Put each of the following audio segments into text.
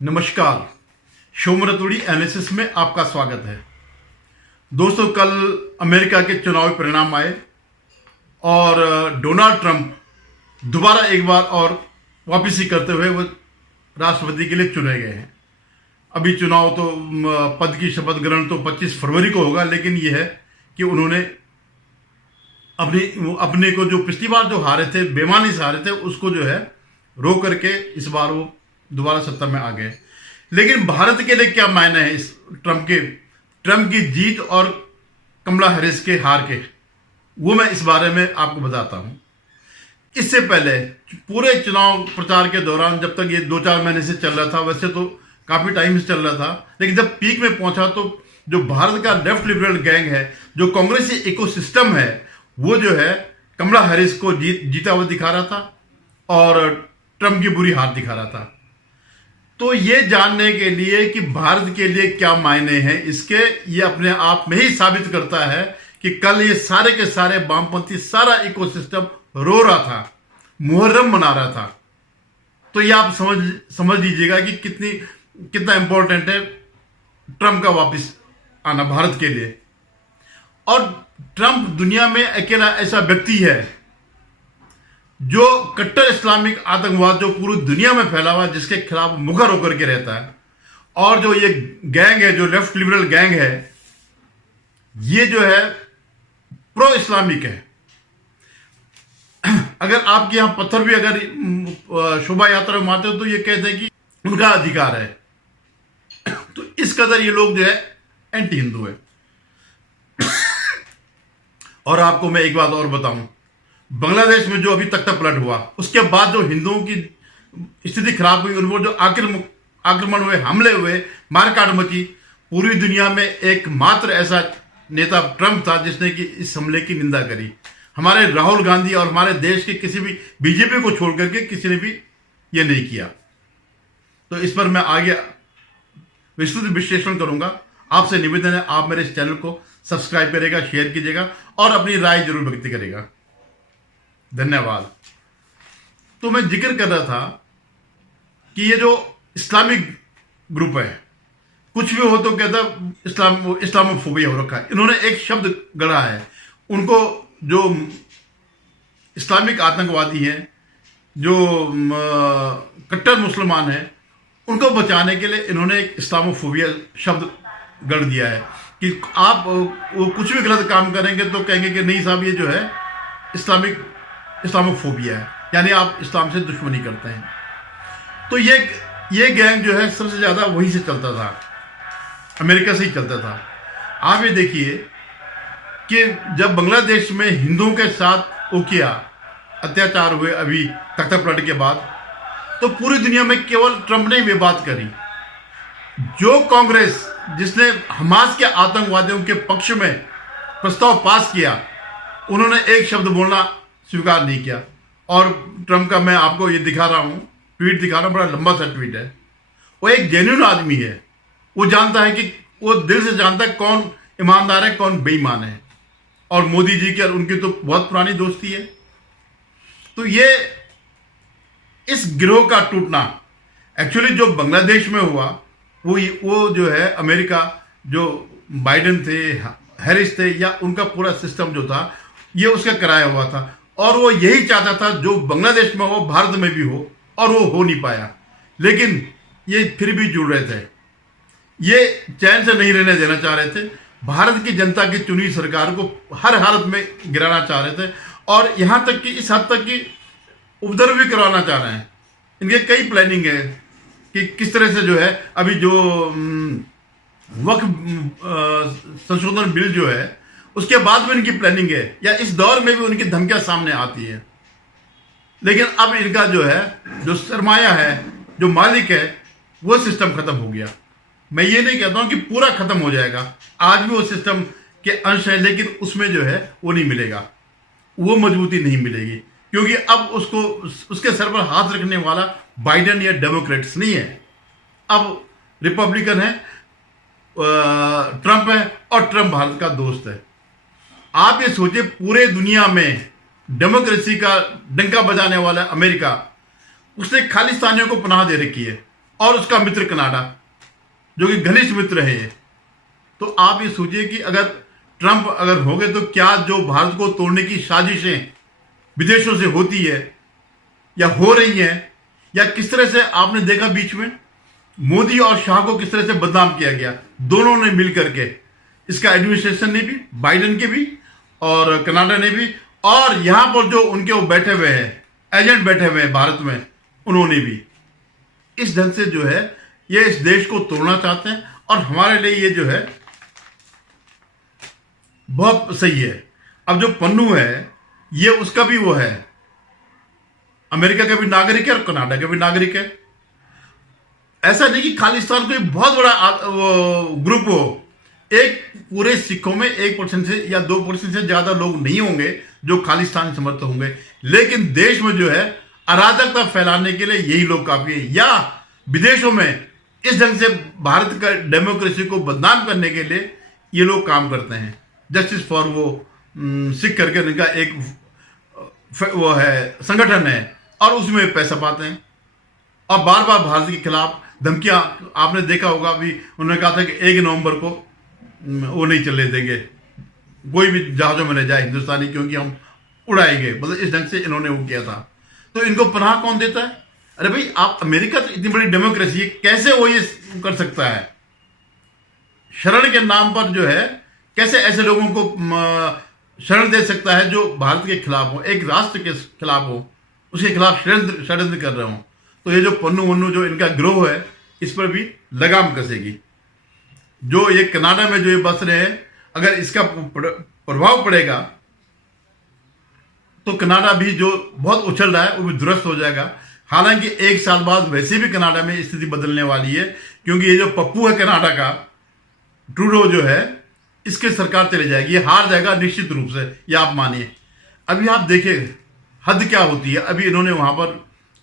नमस्कार। शोमरतुड़ी एनालिसिस में आपका स्वागत है। दोस्तों, कल अमेरिका के चुनावी परिणाम आए और डोनाल्ड ट्रंप दोबारा एक बार और वापसी करते हुए वो राष्ट्रपति के लिए चुने गए हैं। अभी चुनाव तो पद की शपथ ग्रहण तो 25 फरवरी को होगा, लेकिन यह है कि उन्होंने अपने को जो पिछली बार जो हारे थे, बेईमानी से हारे थे, उसको जो है रो करके इस बार वो दोबारा सत्ता में आ गए। लेकिन भारत के लिए क्या मायने हैं इस ट्रंप की जीत और कमला हैरिस के हार के, वो मैं इस बारे में आपको बताता हूं। इससे पहले पूरे चुनाव प्रचार के दौरान, जब तक ये 2-4 महीने से चल रहा था, वैसे तो काफी टाइम से चल रहा था, लेकिन जब पीक में पहुंचा तो जो भारत का लेफ्ट लिबरल गैंग है, जो कांग्रेसी इकोसिस्टम है, वो जो है कमला हैरिस को जीता हुआ दिखा रहा था और ट्रंप की बुरी हार दिखा रहा था। तो ये जानने के लिए कि भारत के लिए क्या मायने हैं इसके, ये अपने आप में ही साबित करता है कि कल ये सारे के सारे वामपंथी, सारा इकोसिस्टम रो रहा था, मुहर्रम मना रहा था। तो ये आप समझ लीजिएगा कि कितना इंपॉर्टेंट है ट्रंप का वापस आना भारत के लिए। और ट्रंप दुनिया में अकेला ऐसा व्यक्ति है जो कट्टर इस्लामिक आतंकवाद जो पूरी दुनिया में फैला हुआ है, जिसके खिलाफ मुखर होकर के रहता है। और जो ये गैंग है, जो लेफ्ट लिबरल गैंग है, ये जो है प्रो इस्लामिक है। अगर आपके यहां पत्थर भी अगर शोभा यात्रा में मारते हो तो ये कहते हैं कि उनका अधिकार है। तो इस कदर ये लोग जो है एंटी हिंदू है। और आपको मैं एक बात और बताऊं, बांग्लादेश में जो अभी तख्ता पलट हुआ, उसके बाद जो हिंदुओं की स्थिति खराब हुई, उन पर जो आक्रमण हुए, हमले हुए, मारकाट मची, पूरी दुनिया में एकमात्र ऐसा नेता ट्रंप था जिसने कि इस हमले की निंदा करी। हमारे राहुल गांधी और हमारे देश के किसी भी बीजेपी को छोड़ करके किसी ने भी ये नहीं किया। तो इस पर मैं आगे विस्तृत विश्लेषण करूंगा। आपसे निवेदन है, आप मेरे इस चैनल को सब्सक्राइब करेगा, शेयर कीजिएगा और अपनी राय जरूर व्यक्त करेगा। धन्यवाद। तो मैं जिक्र कर रहा था कि ये जो इस्लामिक ग्रुप है, कुछ भी हो तो कहता इस्लामोफोबिया हो रखा है। इन्होंने एक शब्द गढ़ा है, उनको जो इस्लामिक आतंकवादी हैं, जो कट्टर मुसलमान हैं, उनको बचाने के लिए इन्होंने एक इस्लामोफोबिया शब्द गढ़ दिया है कि आप वो कुछ भी गलत काम करेंगे तो कहेंगे कि नहीं साहब, ये जो है इस्लामोफोबिया है, यानी आप इस्लाम से दुश्मनी करते हैं। तो ये गैंग जो है सबसे ज्यादा वहीं से चलता था, अमेरिका से ही चलता था। आप ये देखिए कि जब बांग्लादेश में हिंदुओं के साथ ओकिया अत्याचार हुए अभी तख्ता पलट के बाद, तो पूरी दुनिया में केवल ट्रंप ने ये बात करी। जो कांग्रेस जिसने हमास के आतंकवादियों के पक्ष में प्रस्ताव पास किया, उन्होंने एक शब्द बोलना स्वीकार नहीं किया। और ट्रंप का मैं आपको ये दिखा रहा हूं, ट्वीट दिखा रहा हूं, बड़ा लंबा सा ट्वीट है। वो एक जेन्युइन आदमी है, वो जानता है कि वो दिल से जानता है कौन ईमानदार है, कौन बेईमान है। और मोदी जी की और उनकी तो बहुत पुरानी दोस्ती है। तो ये इस गिरोह का टूटना एक्चुअली जो बांग्लादेश में हुआ, वो जो है अमेरिका, जो बाइडेन थे, हैरिस थे, या उनका पूरा सिस्टम जो था, ये उसका कराया हुआ था। और वो यही चाहता था जो बांग्लादेश में हो भारत में भी हो, और वो हो नहीं पाया। लेकिन ये फिर भी जुड़ रहे थे, ये चैन से नहीं रहने देना चाह रहे थे। भारत की जनता की चुनी सरकार को हर हालत में गिराना चाह रहे थे, और यहां तक कि इस हद तक कि उपद्रव भी करवाना चाह रहे हैं। इनके कई प्लानिंग है कि किस तरह से जो है अभी जो वक्फ संशोधन बिल जो है, उसके बाद में इनकी प्लानिंग है, या इस दौर में भी उनकी धमकियां सामने आती है। लेकिन अब इनका जो है, जो सरमाया है, जो मालिक है, वो सिस्टम खत्म हो गया। मैं ये नहीं कहता हूं कि पूरा खत्म हो जाएगा, आज भी वो सिस्टम के अंश है, लेकिन उसमें जो है वो नहीं मिलेगा, वो मजबूती नहीं मिलेगी, क्योंकि अब उसके सर पर हाथ रखने वाला बाइडेन या डेमोक्रेट्स नहीं है, अब रिपब्लिकन है, ट्रंप है, और ट्रंप भारत का दोस्त है। आप ये सोचिए, पूरे दुनिया में डेमोक्रेसी का डंका बजाने वाला अमेरिका, उसने खालिस्तानियों को पनाह दे रखी है और उसका मित्र कनाडा, जो कि घनिष्ठ मित्र है ये। तो आप ये सोचिए कि अगर ट्रंप अगर हो गए तो क्या जो भारत को तोड़ने की साजिशें विदेशों से होती है या हो रही हैं, या किस तरह से आपने देखा बीच में मोदी और शाह को किस तरह से बदनाम किया गया, दोनों ने मिल करके, इसका एडमिनिस्ट्रेशन ने भी, बाइडेन के भी और कनाडा ने भी, और यहां पर जो उनके वो बैठे हुए हैं, एजेंट बैठे हुए हैं भारत में, उन्होंने भी इस ढंग से जो है ये इस देश को तोड़ना चाहते हैं। और हमारे लिए ये जो है बहुत सही है। अब जो पन्नू है ये उसका भी वो है, अमेरिका का भी नागरिक है और कनाडा का भी नागरिक है। ऐसा नहीं कि खालिस्तान कोई बहुत बड़ा ग्रुप हो, एक पूरे सिखों में 1% से या 2% से ज्यादा लोग नहीं होंगे जो खालिस्तान समर्थक होंगे, लेकिन देश में जो है अराजकता फैलाने के लिए यही लोग काफी है, या विदेशों में इस ढंग से भारत का डेमोक्रेसी को बदनाम करने के लिए ये लोग काम करते हैं। जस्टिस फॉर वो सिख करके इनका एक वो है संगठन है, और उसमें पैसा पाते हैं और बार बार भारत के खिलाफ धमकियां, आपने देखा होगा अभी उन्होंने कहा था कि 1 नवंबर को वो नहीं चलने देंगे, कोई भी जहाजों में न जाए हिंदुस्तानी, क्योंकि हम उड़ाएंगे, मतलब इस ढंग से इन्होंने वो किया था। तो इनको पनाह कौन देता है? अरे भाई, आप अमेरिका तो इतनी बड़ी डेमोक्रेसी है, कैसे वो ये कर सकता है? शरण के नाम पर जो है कैसे ऐसे लोगों को शरण दे सकता है जो भारत के खिलाफ हो, एक राष्ट्र के खिलाफ हो, उसके खिलाफ षड्यंत्र कर रहे हो? तो ये जो पन्नू वन्नू जो इनका गिरोह है, इस पर भी लगाम कसेगी। जो ये कनाडा में जो ये बस रहे हैं, अगर इसका प्रभाव पड़ेगा तो कनाडा भी जो बहुत उछल रहा है वो भी दुरुस्त हो जाएगा। हालांकि 1 साल बाद वैसे भी कनाडा में स्थिति बदलने वाली है, क्योंकि ये जो पप्पू है कनाडा का, ट्रूडो जो है, इसके सरकार चले जाएगी, ये हार जाएगा निश्चित रूप से, ये आप मानिए। अभी आप देखिए हद क्या होती है। अभी इन्होंने वहां पर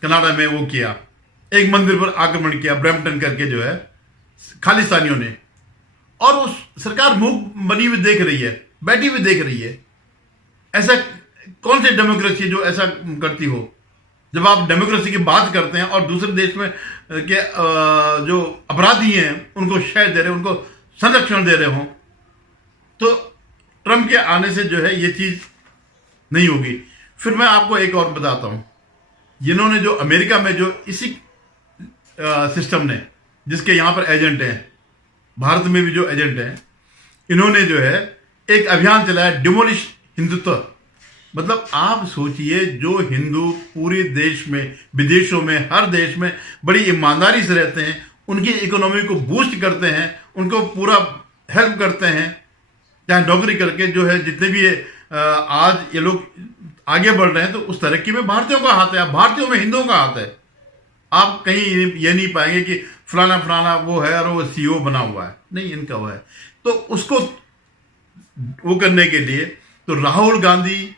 कनाडा में वो किया, एक मंदिर पर आक्रमण किया, ब्रैम्पटन करके जो है खालिस्तानियों ने, और उस सरकार मुंह बनी हुई देख रही है, बैठी हुई देख रही है। ऐसा कौन सी डेमोक्रेसी जो ऐसा करती हो? जब आप डेमोक्रेसी की बात करते हैं और दूसरे देश में के जो अपराधी हैं उनको शय दे रहे, उनको संरक्षण दे रहे हो, तो ट्रंप के आने से जो है ये चीज नहीं होगी। फिर मैं आपको एक और बताता हूं, जिन्होंने जो अमेरिका में जो इसी सिस्टम ने, जिसके यहां पर एजेंट हैं, भारत में भी जो एजेंट हैं, इन्होंने जो है एक अभियान चलाया, डिमोलिश हिंदुत्व। मतलब आप सोचिए, जो हिंदू पूरे देश में, विदेशों में, हर देश में बड़ी ईमानदारी से रहते हैं, उनकी इकोनॉमी को बूस्ट करते हैं, उनको पूरा हेल्प करते हैं, चाहे नौकरी करके जो है, जितने भी आज ये लोग आगे बढ़ रहे हैं, तो उस तरक्की में भारतीयों का हाथ है, भारतीयों में हिंदुओं का हाथ है। आप कहीं ये नहीं पाएंगे कि फलाना फलाना वो है और वो सीईओ बना हुआ है, नहीं, इनका वो है। तो उसको वो करने के लिए तो राहुल गांधी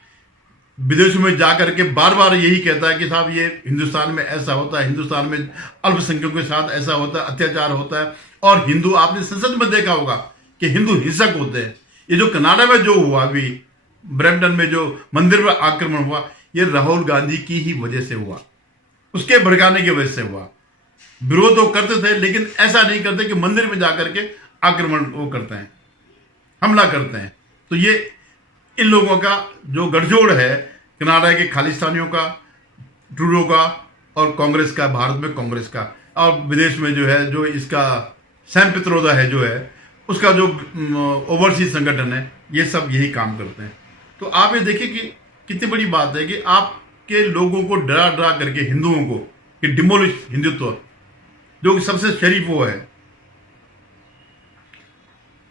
विदेशों में जाकर के बार बार यही कहता है कि साहब ये हिंदुस्तान में ऐसा होता है, हिंदुस्तान में अल्पसंख्यकों के साथ ऐसा होता है, अत्याचार होता है, और हिंदू, आपने संसद में देखा होगा कि हिंदू हिंसक होते हैं। ये जो कनाडा में जो हुआ, अभी ब्रैम्पटन में जो मंदिर पर आक्रमण हुआ, ये राहुल गांधी की ही वजह से हुआ, उसके भड़काने की वजह से हुआ। विरोध वो करते थे, लेकिन ऐसा नहीं करते कि मंदिर में जाकर के आक्रमण वो करते हैं, हमला करते हैं। तो ये इन लोगों का जो गठजोड़ है, कनाडा के खालिस्तानियों का, ट्रूडो का और कांग्रेस का, भारत में कांग्रेस का, और विदेश में जो है जो इसका सैम पित्रोदा है जो है, उसका जो ओवरसीज संगठन है, ये सब यही काम करते हैं। तो आप ये देखिए कि कितनी बड़ी बात है कि आपके लोगों को डरा डरा करके, हिंदुओं को, कि डिमोलिश हिंदुत्व, जो कि सबसे शरीफ वो है।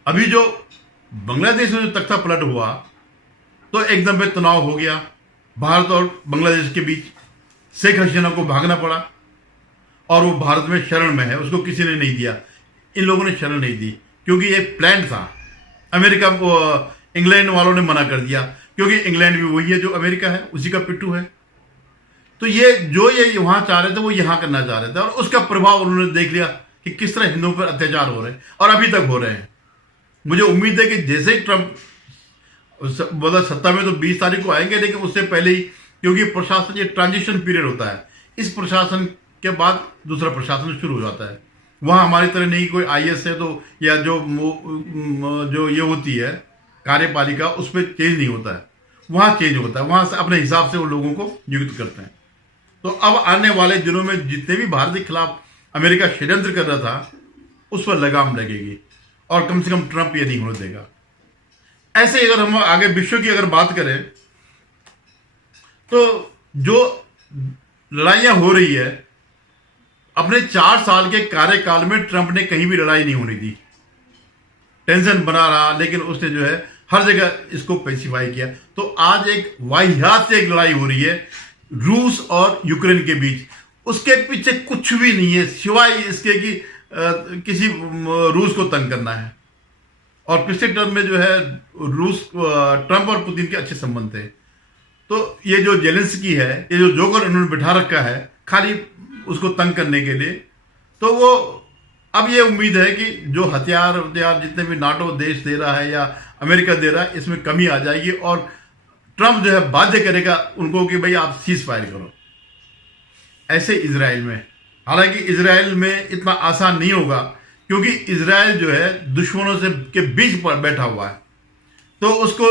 अभी जो बांग्लादेश में जो तख्ता पलट हुआ, तो एकदम पे तनाव हो गया भारत और बांग्लादेश के बीच। शेख हसीना को भागना पड़ा, और वो भारत में शरण में है, उसको किसी ने नहीं दिया, इन लोगों ने शरण नहीं दी, क्योंकि ये प्लान था। अमेरिका को, इंग्लैंड वालों ने मना कर दिया, क्योंकि इंग्लैंड भी वही है जो अमेरिका है, उसी का पिट्ठू है। तो ये जो ये वहां चाह रहे थे, वो यहां करना चाह रहे थे, और उसका प्रभाव उन्होंने देख लिया कि किस तरह हिंदुओं पर अत्याचार हो रहे हैं, और अभी तक हो रहे हैं। मुझे उम्मीद है कि जैसे ही ट्रंप मतलब सत्ता में, तो 20 तारीख को आएंगे, लेकिन उससे पहले ही, क्योंकि प्रशासन, ये ट्रांजिशन पीरियड होता है, इस प्रशासन के बाद दूसरा प्रशासन शुरू हो जाता है। वहाँ हमारी तरह नहीं कोई IAS है तो या जो ये होती है कार्यपालिका, उस पर चेंज नहीं होता है, वहाँ चेंज होता है, वहाँ से अपने हिसाब से वो लोगों को नियुक्त करते हैं। तो अब आने वाले दिनों में जितने भी भारत के खिलाफ अमेरिका षड्यंत्र कर रहा था उस पर लगाम लगेगी और कम से कम ट्रंप ये नहीं होने देगा। ऐसे अगर हम आगे विश्व की अगर बात करें तो जो लड़ाइयां हो रही है, अपने 4 साल के कार्यकाल में ट्रंप ने कहीं भी लड़ाई नहीं होने दी, टेंशन बना रहा, लेकिन उसने जो है हर जगह इसको पेसिफाई किया। तो आज एक वाहियात से एक लड़ाई हो रही है रूस और यूक्रेन के बीच, उसके पीछे कुछ भी नहीं है सिवाय इसके कि किसी रूस को तंग करना है। और पिछले टर्म में जो है ट्रंप और पुतिन के अच्छे संबंध थे, तो ये जो जेलेंस्की है, ये जो जोकर इन्होंने बिठा रखा है खाली उसको तंग करने के लिए, तो वो अब ये उम्मीद है कि जो हथियार जितने भी नाटो देश दे रहा है या अमेरिका दे रहा है, इसमें कमी आ जाएगी और ट्रंप जो है बाध्य करेगा उनको कि भाई आप सीज फायर करो। ऐसे इजराइल में, हालांकि इजराइल में इतना आसान नहीं होगा क्योंकि इजराइल जो है दुश्मनों से के बीच पर बैठा हुआ है, तो उसको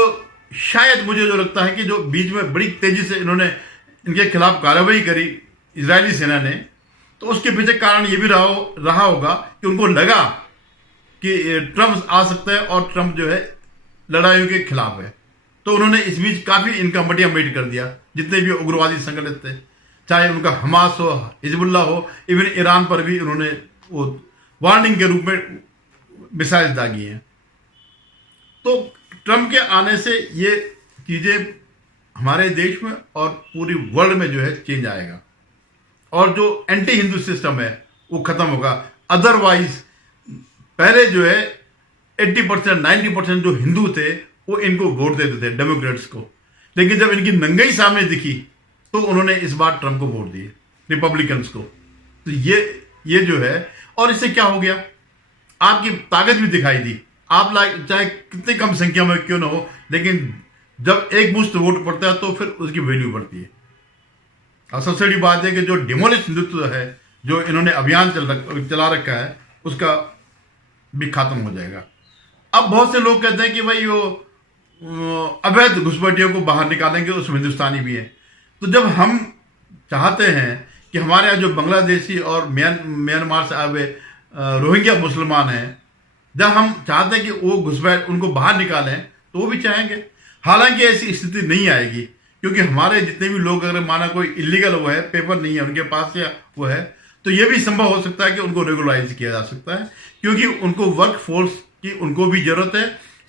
शायद मुझे जो लगता है कि जो बीच में बड़ी तेजी से इन्होंने इनके खिलाफ कार्रवाई करी इजरायली सेना ने, तो उसके पीछे कारण ये भी रहा होगा कि उनको लगा कि ट्रंप आ सकता है और ट्रंप जो है लड़ाइयों के खिलाफ है, तो उन्होंने इस बीच काफी इनका मटिया मेट कर दिया। जितने भी उग्रवादी संगठन थे, चाहे उनका हमास हो, हिजबुल्लाह हो, इवन ईरान पर भी उन्होंने वो वार्निंग के रूप में मिसाइल दागी हैं। तो ट्रंप के आने से ये चीजें हमारे देश में और पूरी वर्ल्ड में जो है चेंज आएगा और जो एंटी हिंदू सिस्टम है वो खत्म होगा। अदरवाइज पहले जो है 80% 90% जो हिंदू थे वो इनको वोट देते थे डेमोक्रेट्स को, लेकिन जब इनकी नंगाई सामने दिखी तो उन्होंने इस बार ट्रंप को वोट दिए, रिपब्लिकन्स को। तो ये जो है, और इससे क्या हो गया, आपकी ताकत भी दिखाई दी। आप चाहे कितनी कम संख्या में क्यों ना हो, लेकिन जब एक मुश्त वोट पड़ता है तो फिर उसकी वैल्यू बढ़ती है। और सबसे बड़ी बात है कि जो डिमोलिश हिंदुत्व है जो इन्होंने अभियान चला रखा है उसका भी खत्म हो जाएगा। अब बहुत से लोग कहते हैं कि भाई वो अवैध घुसपैठियों को बाहर निकालेंगे, उसमें हिंदुस्तानी भी है। तो जब हम चाहते हैं कि हमारे यहाँ जो बांग्लादेशी और म्यांमार से आए हुए रोहिंग्या मुसलमान हैं, जब हम चाहते हैं कि वो घुसपैठ उनको बाहर निकालें तो वो भी चाहेंगे। हालांकि ऐसी स्थिति नहीं आएगी क्योंकि हमारे जितने भी लोग अगर माना कोई इलीगल वो है, पेपर नहीं है उनके पास या वो है, तो ये भी संभव हो सकता है कि उनको रेगुलराइज किया जा सकता है क्योंकि उनको वर्क फोर्स की उनको भी जरूरत है,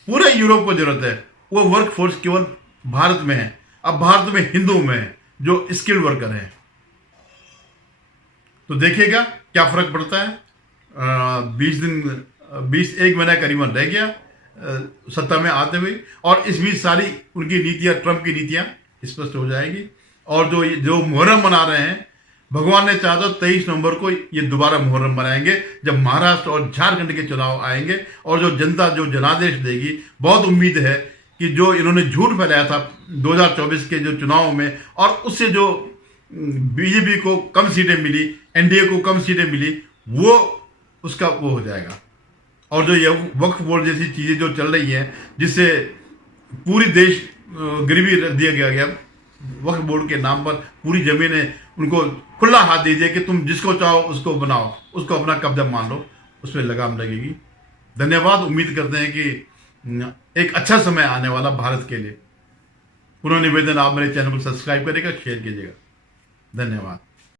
पूरे यूरोप को जरूरत है। वो वर्क फोर्स केवल भारत में है, अब भारत में हिंदुओं में है जो स्किल्ड वर्कर है। तो देखिएगा क्या फर्क पड़ता है। 21 महीना करीबन रह गया सत्ता में आते हुए, और इस बीच सारी उनकी नीतियां, ट्रंप की नीतियां स्पष्ट हो जाएगी। और जो मुहर्रम मना रहे हैं, भगवान ने चाहा तो 23 नवंबर को ये दोबारा मुहर्रम मनाएंगे जब महाराष्ट्र और झारखंड के चुनाव आएंगे, और जो जनता जो जनादेश देगी। बहुत उम्मीद है कि जो इन्होंने झूठ फैलाया था 2024 के जो चुनाव में, और उससे जो बीजेपी को कम सीटें मिली, एनडीए को कम सीटें मिली, वो उसका वो हो जाएगा। और जो ये वक्फ बोर्ड जैसी चीजें जो चल रही हैं जिससे पूरी देश गरीबी दिया गया, वक्फ बोर्ड के नाम पर पूरी जमीनें उनको खुला हाथ दीजिए कि तुम जिसको चाहो उसको बनाओ, उसको अपना कब्जा मान लो, उसमें लगाम लगेगी। धन्यवाद। उम्मीद करते हैं कि एक अच्छा समय आने वाला भारत के लिए। पुनः निवेदन, आप मेरे चैनल को सब्सक्राइब करिएगा, शेयर कीजिएगा। धन्यवाद।